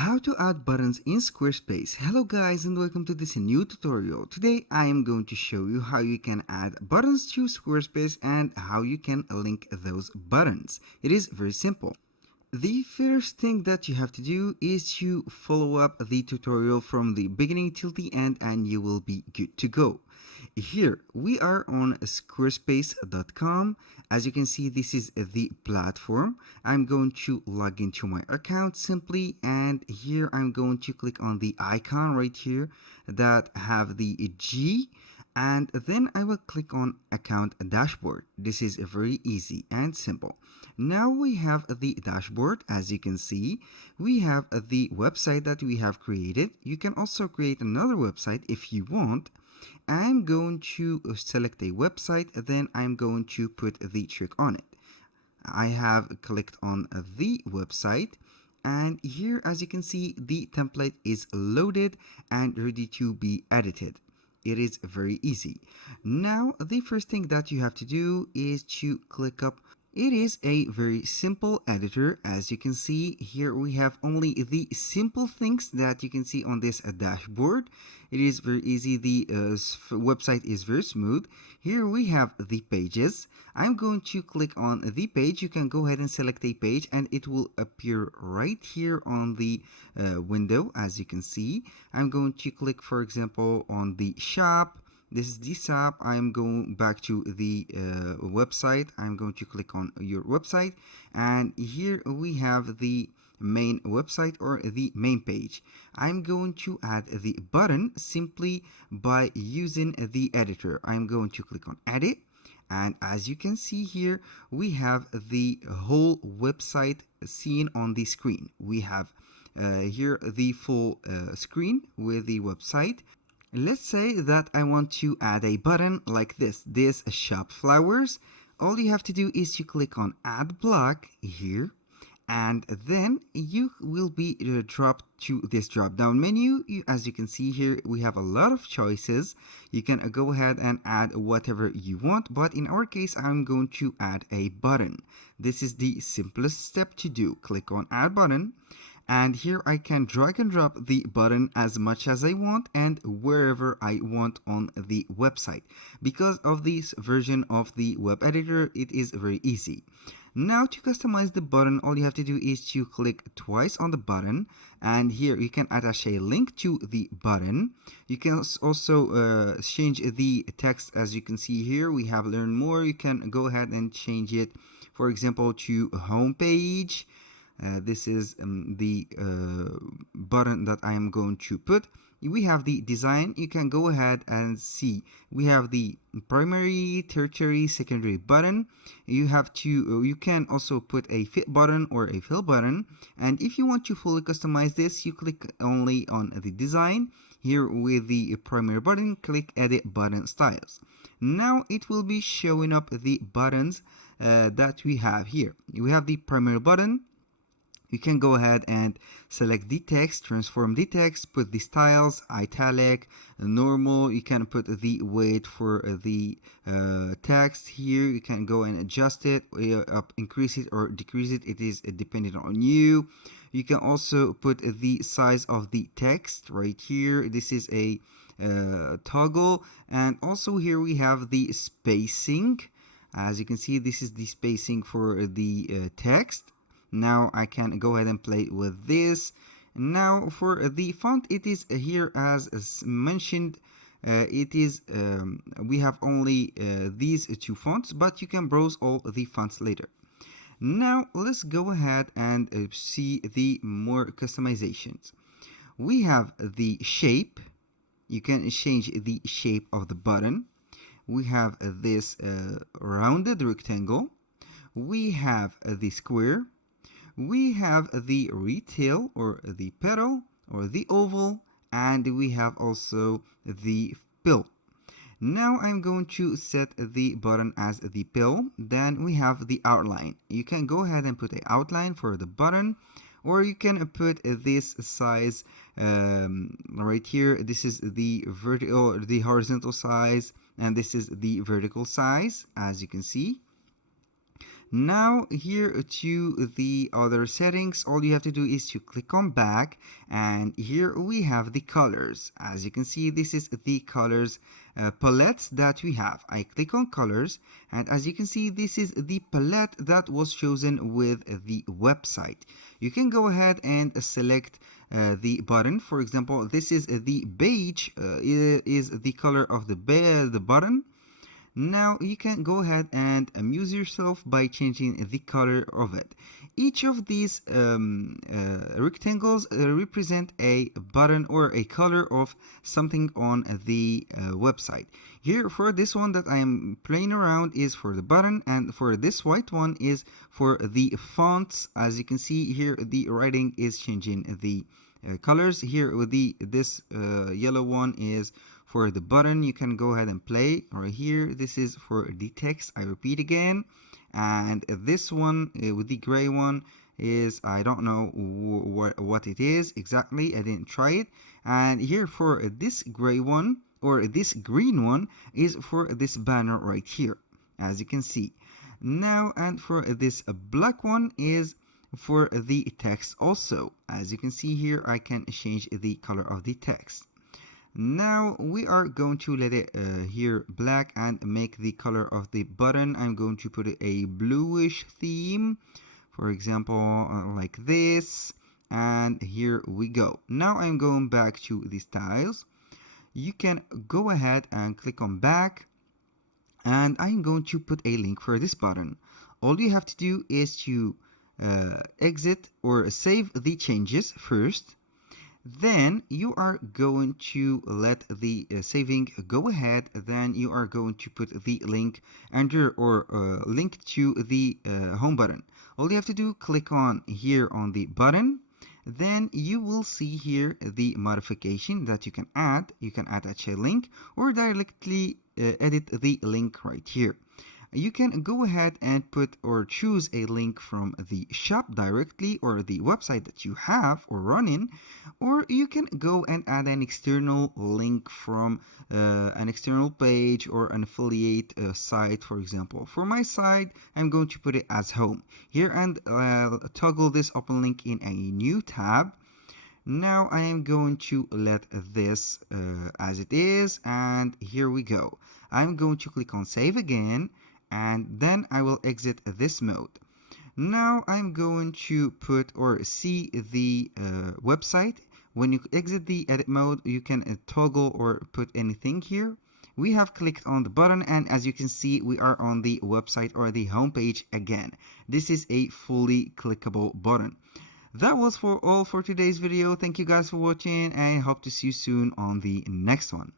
How to add buttons in Squarespace. Hello guys and welcome to this new tutorial. Today I am going to show you how you can add buttons to Squarespace and how you can link those buttons. It is very simple. The first thing that you have to do is to follow up the tutorial from the beginning till the end and you will be good to go. Here we are on squarespace.com. As you can see, this is the platform. I'm going to log into my account simply, and here I'm going to click on the icon right here that have the G, and then I will click on account dashboard. This is very easy and simple. Now we have the dashboard. As you can see, we have the website that we have created. You can also create another website if you want. I'm going to select a website, then I'm going to put the trick on it. I have clicked on the website, and here, as you can see, the template is loaded and ready to be edited. It is very easy. Now the first thing that you have to do is to click up. It is a very simple editor. As you can see here, we have only the simple things that you can see on this dashboard. It is very easy. The website is very smooth. Here we have the pages. I'm going to click on the page. You can go ahead and select a page and it will appear right here on the window. As you can see, I'm going to click, for example, on the shop. This is the shop. I'm going back to the website. I'm going to click on your website, and here we have the main website or the main page. I'm going to add the button simply by using the editor. I'm going to click on edit, and as you can see here, we have the whole website seen on the screen. We have here the full screen with the website. Let's say that I want to add a button like this shop flowers. All you have to do is to click on add block here, and then you will be dropped to this drop down menu. As you can see here, we have a lot of choices. You can go ahead and add whatever you want, but in our case I'm going to add a button. This is the simplest step to do. Click on add button, and here I can drag and drop the button as much as I want and wherever I want on the website. Because of this version of the web editor, it is very easy. Now to customize the button, all you have to do is to click twice on the button, and here you can attach a link to the button. You can also change the text. As you can see here, we have learn more. You can go ahead and change it, for example, to home page. This is the button that I am going to put. We have the design. You can go ahead and see. We have the primary, tertiary, secondary button. You can also put a fit button or a fill button. And if you want to fully customize this, you click only on the design. Here with the primary button, click edit button styles. Now it will be showing up the buttons that we have here. We have the primary button. You can go ahead and select the text, transform the text, put the styles, italic, normal. You can put the weight for the text here. You can go and adjust it, increase it or decrease it. It is dependent on you. You can also put the size of the text right here. This is a toggle, and also here we have the spacing. As you can see, this is the spacing for the text. Now I can go ahead and play with this. Now for the font, it is here as mentioned. It is we have only these two fonts, but you can browse all the fonts later. Now let's go ahead and see the more customizations. We have the shape. You can change the shape of the button. We have this rounded rectangle. We have the square. We have the retail or the petal or the oval, and we have also the pill. Now I'm going to set the button as the pill. Then we have the outline. You can go ahead and put an outline for the button, or you can put this size right here. This is the vertical, the horizontal size, and this is the vertical size, as you can see. Now here to the other settings, all you have to do is to click on back, and here we have the colors. As you can see, this is the colors palettes that we have. I click on colors, and as you can see, this is the palette that was chosen with the website. You can go ahead and select the button. For example, this is the beige, is the color of the button. Now you can go ahead and amuse yourself by changing the color of it. Each of these rectangles represent a button or a color of something on the website. Here for this one that I am playing around is for the button, and for this white one is for the fonts. As you can see here, the writing is changing the colors. Here with this yellow one is for the button. You can go ahead and play right here. This is for the text. I repeat again. And this one with the gray one is, I don't know what it is exactly. I didn't try it. And here for this gray one or this green one is for this banner right here, as you can see. Now, and for this black one is for the text also. As you can see here, I can change the color of the text. Now we are going to let it here black and make the color of the button. I'm going to put a bluish theme, for example, like this. And here we go. Now I'm going back to the styles. You can go ahead and click on back, and I'm going to put a link for this button. All you have to do is to exit or save the changes first. Then you are going to let the saving go ahead. Then you are going to put the link under or link to the home button. All you have to do, click on here on the button. Then you will see here the modification that you can add. You can attach a link or directly edit the link right here. You can go ahead and put or choose a link from the shop directly or the website that you have or running, or you can go and add an external link from an external page or an affiliate site, for example. For my site, I'm going to put it as home here and toggle this open link in a new tab. Now I am going to let this as it is, and here we go. I'm going to click on save again, and then I will exit this mode. Now I'm going to put or see the website. When you exit the edit mode, you can toggle or put anything here. We have clicked on the button, and as you can see, we are on the website or the homepage again. This is a fully clickable button. That was all for today's video. Thank you guys for watching, and I hope to see you soon on the next one.